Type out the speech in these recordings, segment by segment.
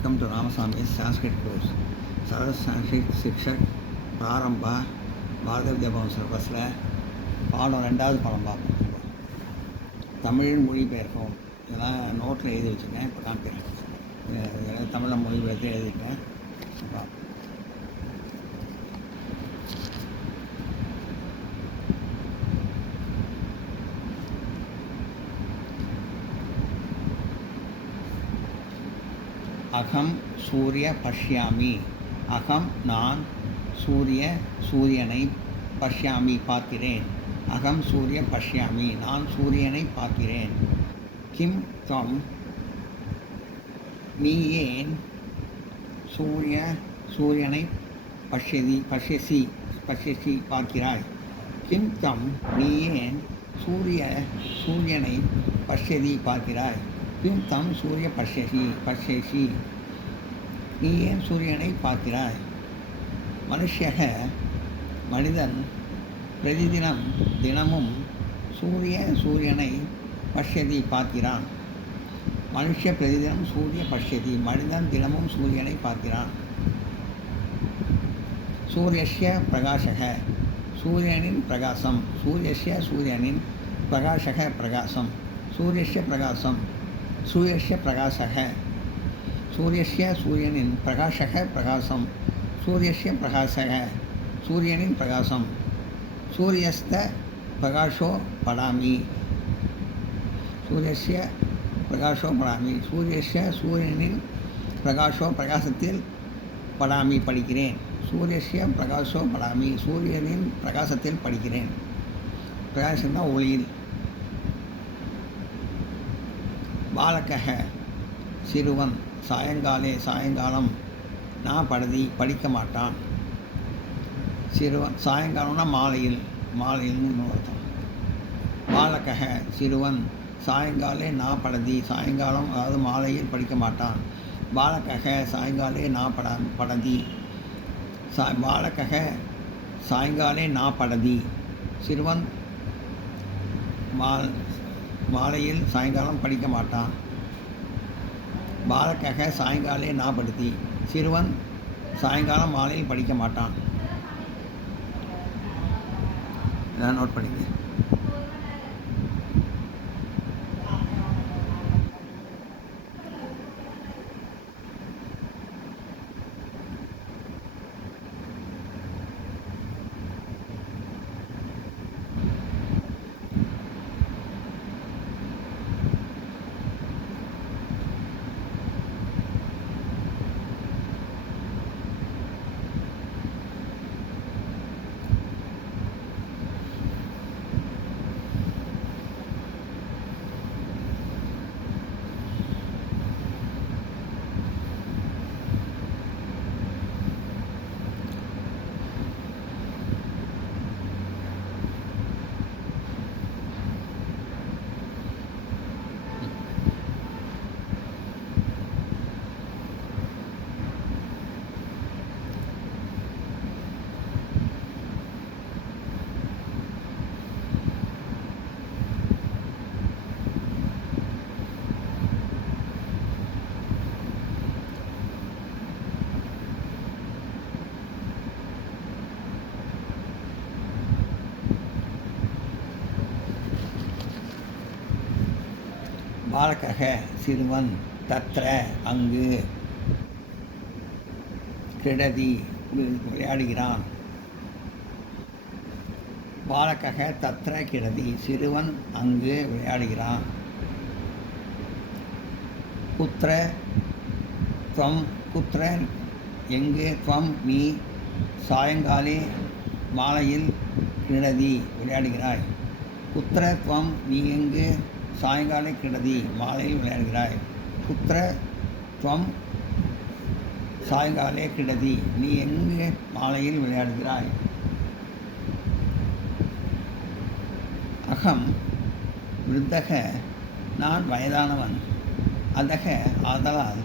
Welcome to Ramaswamy Sanskrit course सरल संस्कृत शिक्षक प्रारंभ பாரத வித்யாபவன் சிலபஸில் பாடம் 2வது பாடம் பார்ப்போம். தமிழில் மொழிபெயர்ப்போம். இதெல்லாம் நோட்டில் எழுதி வச்சுருக்கேன். இப்போ காமிக்கிறேன். தமிழில் மொழிபெயர்த்து எழுதிட்டேன். அகம் சூரிய பஷ்யாமி. அகம் நான் சூரியனை பஷ்யாமி பார்க்கிறேன். அகம் சூரிய பஷ்யாமி நான் சூரியனை பார்க்கிறேன். கிம் துவம் நீ ஏன் சூரியனை பஷ்யசி பார்க்கிறாய். கிம் தம் நீ ஏன் சூரியனை பஷ்யதி பார்க்கிறாய். கிம் தம் சூரிய பஷ்யசி நீ ஏன் சூரியனை பார்க்கிறாய். மனிதன் தினமும் சூரியனை பஷ்யதி பார்க்கிறான். பிரதிதினம் சூரிய பஷ்யதி மனிதன் தினமும் சூரியனை பார்க்கிறான். சூரியஸ்ய பிரகாசக சூரியனின் பிரகாசம். சூரியனின் பிரகாசம். சூரியஸ்ய பிரகாசம். சூரியஸ்ய பிரகாசக சூரியனின் பிரகாசம். சூரியஸ்ய பிரகாசக சூரியனின் பிரகாசம். சூரியஸ்த பிரகாஷோ படாமி. சூரியஸ்ய பிரகாஷோ படாமி. சூரியனின் பிரகாசத்தில் படாமி படிக்கிறேன். சூரியஸ்ய பிரகாஷோ படாமி சூரியனின் பிரகாசத்தில் படிக்கிறேன். பிரகாசம்னா ஒளியில். பாலகக சிறுவன். சாயங்காலம் நான் படிக்க மாட்டான். சிறுவன் சாயங்காலம்னா மாலையில்னு அர்த்தம். பாலகக சிறுவன். நான் சாயங்காலம் அதாவது மாலையில் படிக்க மாட்டான். பாலகக சாயங்காலே நான் படதி. பாலகக சாயங்காலே நான் படதி சிறுவன் மாலையில் சாயங்காலம் படிக்க மாட்டான். பாலகக சாயங்காலே நான் படுத்தி சிறுவன் சாயங்காலம் மாலையில் படிக்க மாட்டான். இதான் நோட் பண்ணிங்க. பாலகக சிறுவன். தத்ர அங்கு. கிடதி விளையாடுகிறான். பாலகக தத்ர கிடதி சிறுவன் அங்கு விளையாடுகிறான். குத்ர துவம் குத்ர எங்கு துவம் நீ சாயங்காலே மாலையில் கிடதி விளையாடுகிறாய். குத்ர துவம் நீ எங்கு சாயங்காலே கிடதி மாலையில் விளையாடுகிறாய். குத்ர துவம் சாயங்காலே கிடதி நீ எங்கு மாலையில் விளையாடுகிறாய். அகம் விருத்தக நான் வயதானவன். ஆதலால்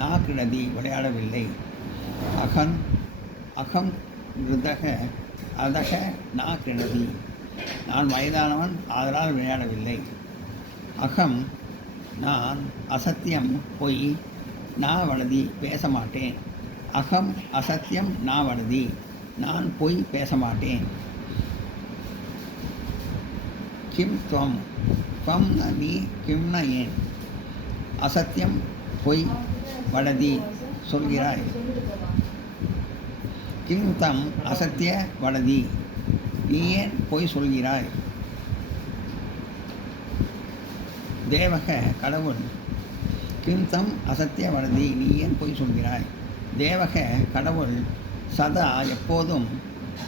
நான் கிடதி விளையாடவில்லை. அகம் விருத்தக அதக நான் கிடதி நான் வயதானவன் ஆதலால் விளையாடவில்லை. அகம் நான் அசத்தியம் பொய் நான் வடதி பேச மாட்டேன். அகம் அசத்தியம் நான் வடதி நான் பொய் பேச மாட்டேன். கிம் துவம் துவம்னா நீ, கிம்னா ஏன். அசத்தியம் பொய், வடதி சொல்கிறாய். கிம் தம் அசத்திய வடதி நீ ஏன் பொய் சொல்கிறாய். தேவக கடவுள் கிம் தம் அசத்திய வடதி நீ ஏன் பொய் சொல்கிறாய். தேவக கடவுள் சதா எப்போதும்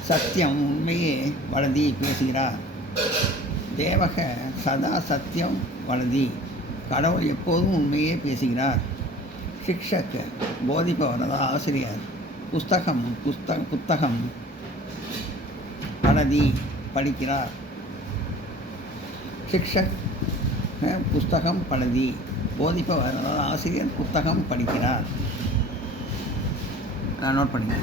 சத்தியம் உண்மையே வடதி பேசுகிறார். தேவக சதா சத்தியம் வடதி கடவுள் எப்போதும் உண்மையே பேசுகிறார். சிக்ஷக் போதிப்பவர் அதாவது ஆசிரியர். புஸ்தகம் புத்தகம் வடதி படிக்கிறார். சிக்ஷக் புஸ்தகம் படதி போதிப்பவர் அதாவது ஆசிரியர் புத்தகம் படிக்கிறார். நோட் பண்ணிங்க.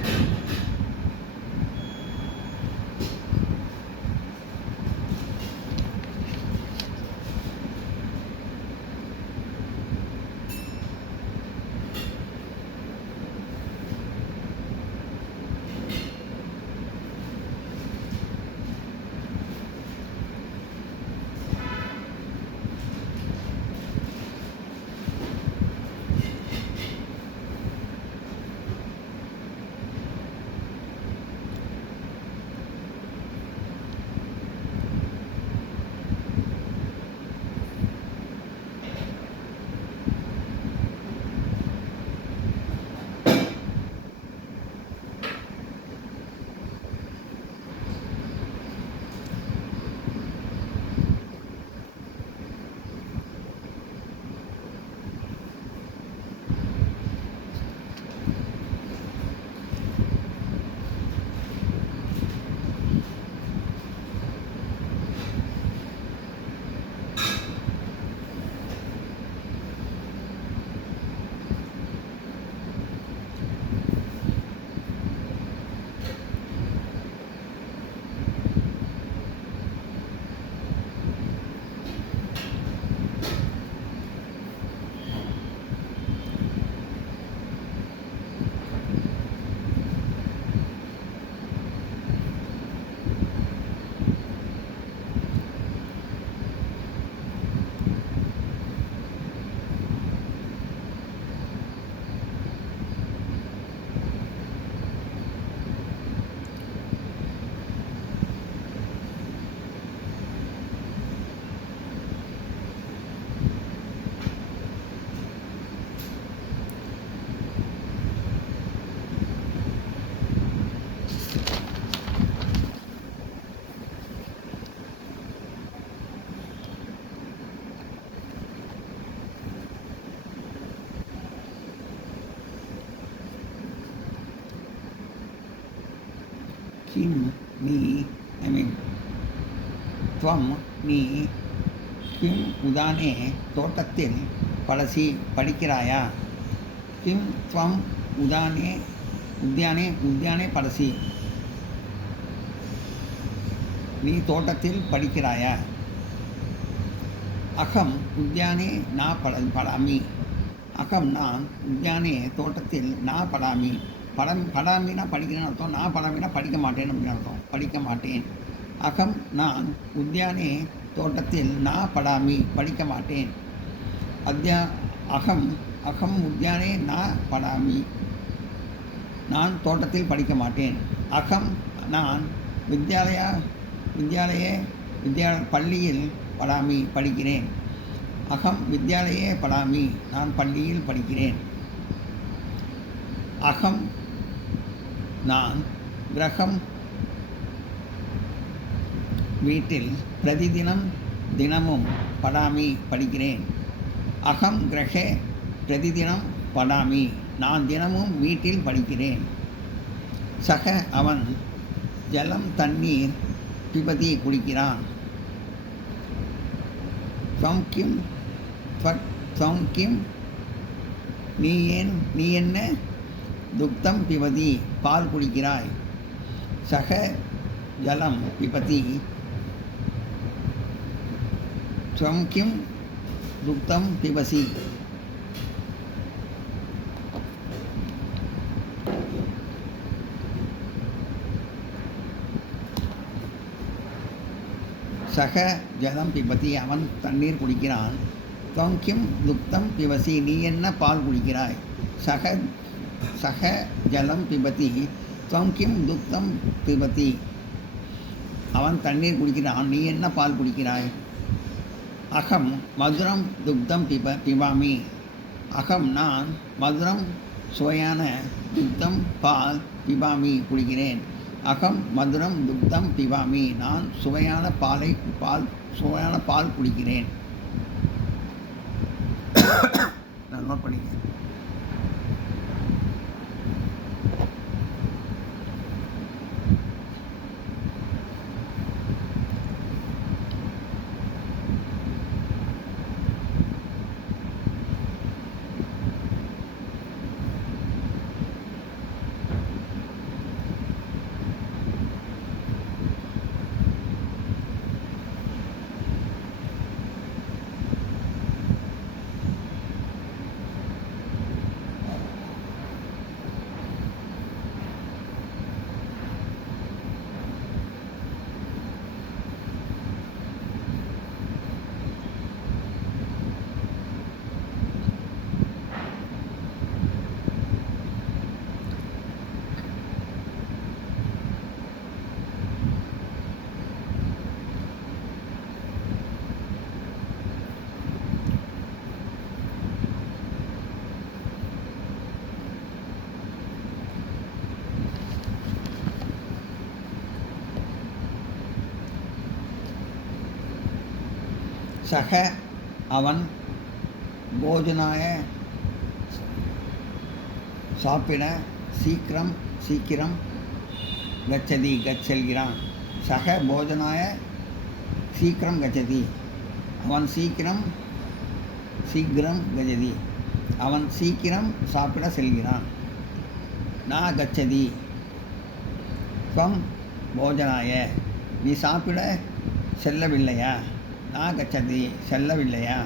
கிம் நீ துவம் நீ கிம் உதானே தோட்டத்தில் பழசி படிக்கிறாயா. கிம் துவம் உதானே உத்தியானே பழசி நீ தோட்டத்தில் படிக்கிறாயா. அகம் உத்தியானே நா படாமி அகம் நான் உத்தியானே தோட்டத்தில் நா படாமி படாமின்னா படிக்கிறேன்னு அர்த்தம். நான் படாமின்னா படிக்க மாட்டேன்னு அப்படின்னு அர்த்தம். படிக்க மாட்டேன். அகம் நான் உத்தியானே தோட்டத்தில் நான் படாமி படிக்க மாட்டேன். அகம் உத்தியானே நான் படாமி நான் தோட்டத்தில் படிக்க மாட்டேன். அகம் நான் பள்ளியில் படாமி படிக்கிறேன். அகம் வித்யாலயே படாமி நான் பள்ளியில் படிக்கிறேன். அகம் நான் கிரகம் வீட்டில் தினமும் படாமி படிக்கிறேன். அகம் கிரகே பிரதிதினம் படாமி நான் தினமும் வீட்டில் படிக்கிறேன். சக அவன் ஜலம் தண்ணீர் பிபதி குடிக்கிறான். துவம் கிம் நீ என்ன துக்தம் பிபதி பால் குடிக்கிறாய். சக ஜலம் பிபதி துவம் கிம் துக்தம் பிபசி சக ஜலம் பிபதி அவன் தண்ணீர் குடிக்கிறான். துவம் கிம் துக்தம் பிபசி நீ என்ன பால் குடிக்கிறாய். சக சக ஜலம் பிபதி துவம் கிம் துக்தம் பிபதி அவன் தண்ணீர் குடிக்கிறான், நீ என்ன பால் குடிக்கிறாய். அகம் மதுரம் துக்தம் பிபாமி அகம் நான் மதுரம் சுவையான துக்தம் பால் பிபாமி குடிக்கிறேன். அகம் மதுரம் துக்தம் பிபாமி நான் சுவையான பால் குடிக்கிறேன். நான் நோட் பண்ணிக்கிறேன். சக அவன் போஜனாய சாப்பிட சீக்கிரம் கச்சதி செல்கிறான். சக போஜனாய சீக்கிரம் கச்சதி அவன் சீக்கிரம் கச்சதி அவன் சீக்கிரம் சாப்பிட செல்கிறான். நான் கச்சதி துவம் போஜனாய நீ சாப்பிட செல்லவில்லையா. நான் கச்சதி செல்லவில்லையா.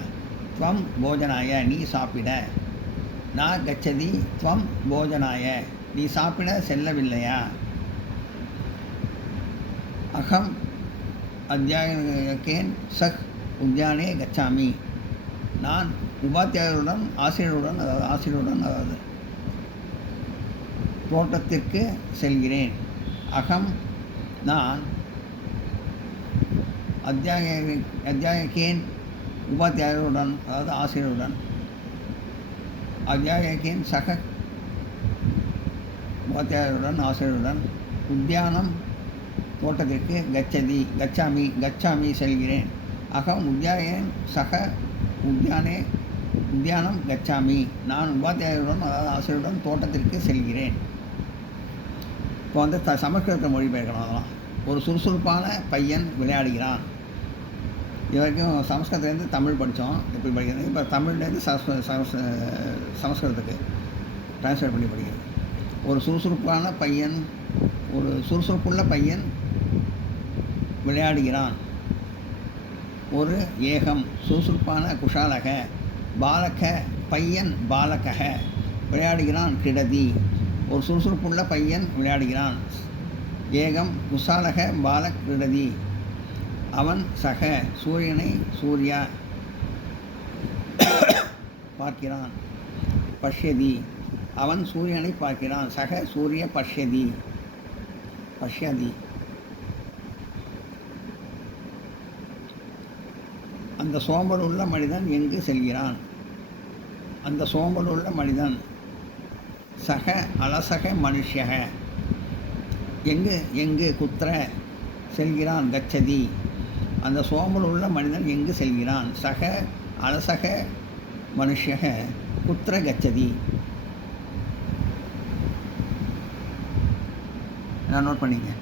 துவம் போஜனாய நீ சாப்பிட. நான் கச்சதி துவம் போஜனாய நீ சாப்பிட செல்லவில்லையா. அகம் அத்தியாயகேன் சக் உத்யானே கச்சாமி நான் உபாத்தியாயருடன் ஆசிரியருடன் அதாவது தோட்டத்திற்கு செல்கிறேன். அகம் நான் அத்தியாயகேன் உபாத்தியாயருடன் அதாவது ஆசிரியருடன் அத்தியாயகேன் சக உபாத்தியாயருடன் ஆசிரியருடன் உத்தியானம் தோட்டத்திற்கு கச்சாமி செல்கிறேன். அகம் உத்தியாயன் சக உத்தியானம் கச்சாமி நான் உபாத்தியாயருடன் அதாவது ஆசிரியருடன் தோட்டத்திற்கு செல்கிறேன். இப்போ வந்து சமஸ்கிருதத்தை மொழிபெயர்க்கணும். அதெல்லாம் ஒரு சுறுசுறுப்பான பையன் விளையாடுகிறான். இது வரைக்கும் சமஸ்கிருதத்துலேருந்து தமிழ் படித்தோம். எப்படி படிக்கிறது, இப்போ தமிழ்லேருந்து சமஸ்கிருதத்துக்கு ட்ரான்ஸ்லேட் பண்ணி படிக்கிறது. ஒரு சுறுசுறுப்புள்ள பையன் விளையாடுகிறான். ஒரு ஏகம் சுறுசுறுப்பான குஷாலக பாலக பையன் பாலக விளையாடுகிறான். கிடதி ஒரு சுறுசுறுப்புள்ள பையன் விளையாடுகிறான். ஏகம் குஷாலக பாலக் கிடதி அவன் சக சூர்யா பார்க்கிறான். பஷ்யதி அவன் சூரியனை பார்க்கிறான். சக சூரிய பஷ்யதி அந்த சோம்பல் உள்ள மனிதன் எங்கு செல்கிறான். அந்த சோம்பல் உள்ள மனிதன் சக அலசக மனுஷக எங்கு குத்திர செல்கிறான். கச்சதி அந்த சோம்பல் உள்ள மனிதன் எங்கு செல்கிறான். சக அலசக மனுஷக குத்திர கச்சதி. நான் நோட் பண்ணிங்க.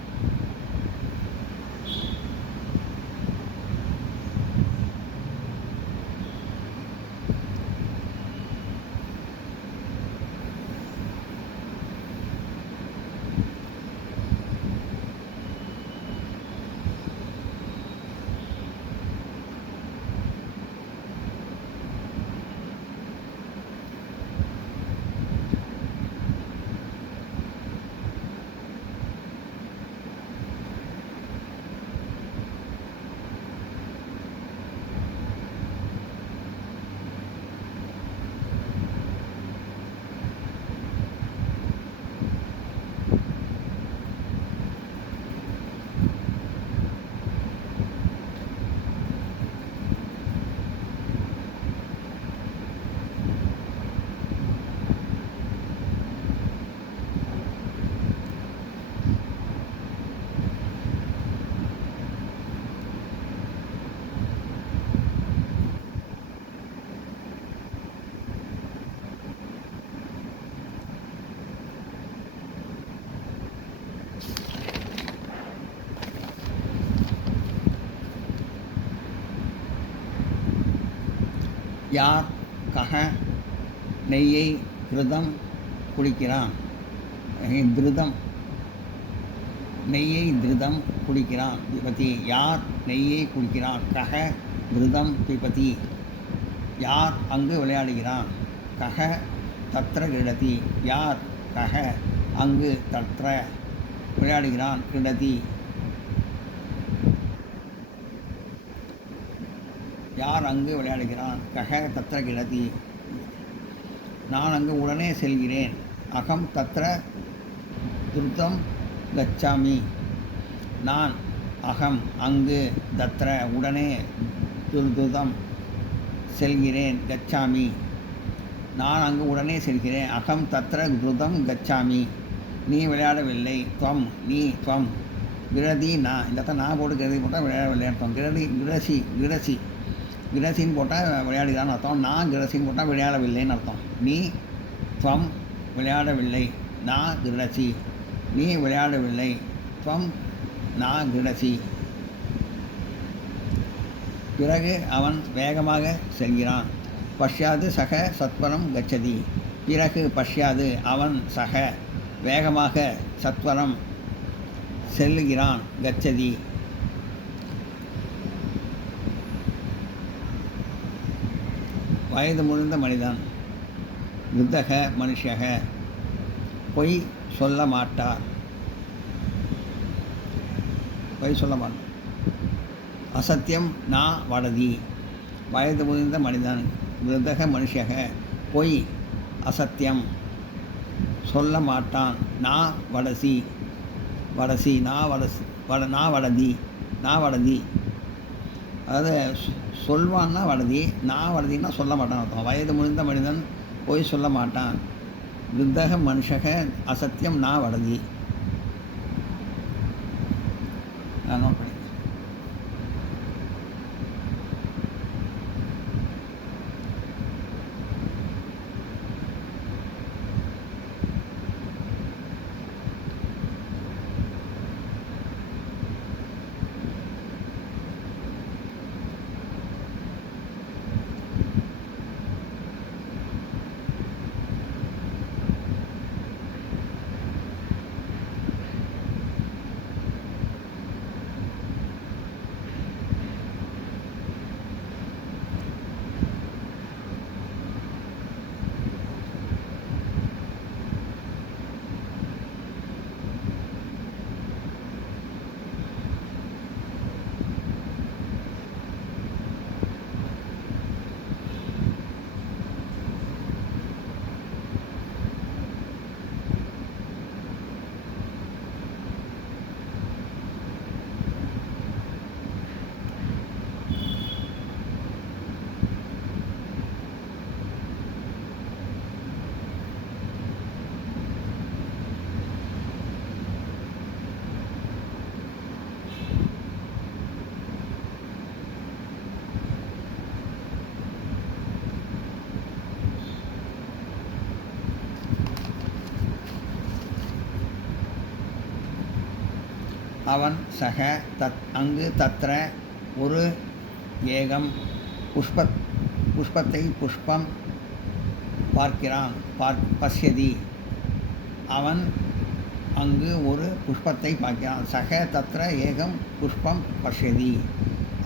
யார் கக நெய்யை கிருதம் குடிக்கிறான். திருதம் நெய்யை திருதம் குடிக்கிறான். பிபதி யார் நெய்யை குடிக்கிறான். கக திருதம் பிபதி யார் அங்கு விளையாடுகிறான். கக தத்ர கிடதி யார் கக அங்கு தத்ர விளையாடுகிறான். கிடதி யார் அங்கு விளையாடுகிறான். கக தத்ர கிடதி நான் அங்கு உடனே செல்கிறேன். அகம் தத்ர துர்தம் கச்சாமி நான் அகம் அங்கு தத்ர உடனே துர்துதம் செல்கிறேன். கச்சாமி நான் அங்கு உடனே செல்கிறேன். அகம் தத்ர துருதம் கச்சாமி நீ விளையாடவில்லை. துவம் நீ துவம் கிரதி நான் இந்த இடத்த நான் போட்டு கிரதி போட்டால் விளையாடவில்லை அர்த்தம். கிரதி கிரசி கிரசி கிரசின்னு போட்டால் விளையாடுகிறான்னு அர்த்தம். நான் கிரசின்னு போட்டால் விளையாடவில்லைன்னு அர்த்தம். நீ துவம் விளையாடவில்லை. நான் கிரசி நீ விளையாடவில்லை. துவம் நான் கிரசி பிறகு அவன் வேகமாக செல்கிறான். பஷ்யாது சக சத்வரம் கச்சதி பிறகு பஷ்யாது அவன் சக வேகமாக சத்வரம் செல்லுகிறான். கச்சதி வயது முழுந்த மனிதன். விருத்தக மனுஷக பொய் சொல்ல மாட்டார். பொய் சொல்ல மாட்டார். அசத்தியம் நா வடதி வயது முதிர்ந்த மனிதன். விருத்தக மனுஷக பொய் அசத்தியம் சொல்ல மாட்டான். நா வடசி வடசி நா வடசி நா வடதி நா வடதி அதாவது சொல்வான்னா வடதி. நான் வடதின்னா சொல்ல மாட்டான் அர்த்தம். வயது முதிர்ந்த மனிதன் பொய் சொல்ல மாட்டான். விருத்தக மனுஷக அசத்தியம் நா வடதி. நான் நோட் பண்ணி அவன் சக தத் அங்கு தத்ர ஒரு ஏகம் புஷ்பத்தை புஷ்பம் பார்க்கிறான். பஷ்யதி அவன் அங்கு ஒரு புஷ்பத்தை பார்க்கிறான். சக தத்ர ஏகம் புஷ்பம் பஷ்யதி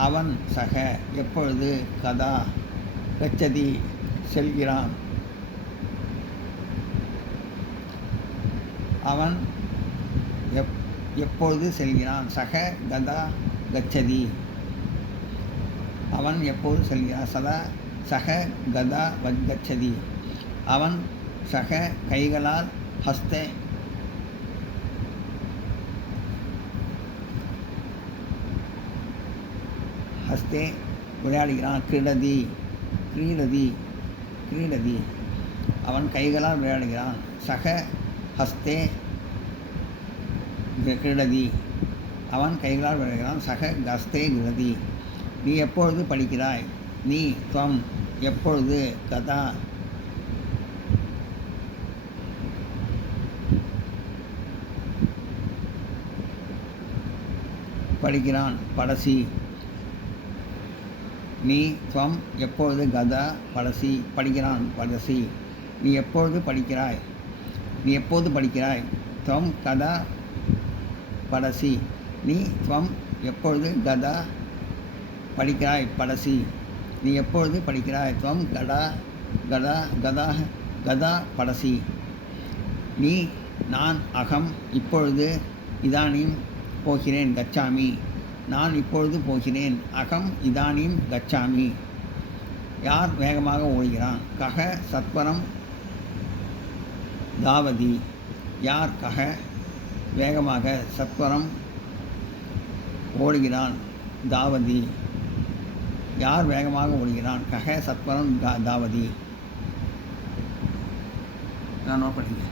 அவன் சக எப்பொழுது கதா கச்சதி செல்கிறான். அவன் எப்பொழுது செல்கிறான். சக கதா கச்சதி அவன் எப்பொழுது செல்கிறான். சதா சக கதா கச்சதி அவன் சக கைகளால் ஹஸ்தே ஹஸ்தே விளையாடுகிறான். கிரீடதி கிரீடதி கிரீடதி அவன் கைகளால் விளையாடுகிறான். சக ஹஸ்தே கிரீடதி அவன் கைகளால் விளையாடுகிறான். சக ஹஸ்தே கிரதி நீ எப்பொழுது படிக்கிறாய். நீ துவம் எப்பொழுது கதா படிக்கிறான். படசி நீ துவம் எப்பொழுது கதா படசி படிக்கிறான் படசி நீ எப்பொழுது படிக்கிறாய் நீ எப்போது படிக்கிறாய் துவம் கதா படசி நீ துவம் எப்பொழுது கதா படிக்கிறாய் படசி நீ எப்பொழுது படிக்கிறாய் துவம் கதா கதா கதா கதா படசி நீ நான் அகம் இப்பொழுது இதானியும் போகிறேன் கச்சாமி நான் இப்பொழுது போகிறேன் அகம் இதானியும் கச்சாமி யார் வேகமாக ஓடுகிறான் கக சத்வரம் தாவதி யார் கக வேகமாக சத்வரம் ஓடுகிறான் தாவதி யார் வேகமாக ஓடுகிறான் கக சத்வரம் தாவதி நான் நோட் பண்ணிங்க.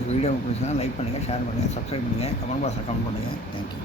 இந்த வீடியோவை பிடிச்சா லைக் பண்ணுங்கள், ஷேர் பண்ணுங்கள், சப்ஸ்கிரைப் பண்ணுங்கள், கமெண்ட் பாக்ஸில் கமெண்ட் பண்ணுங்கள். தேங்க்யூ.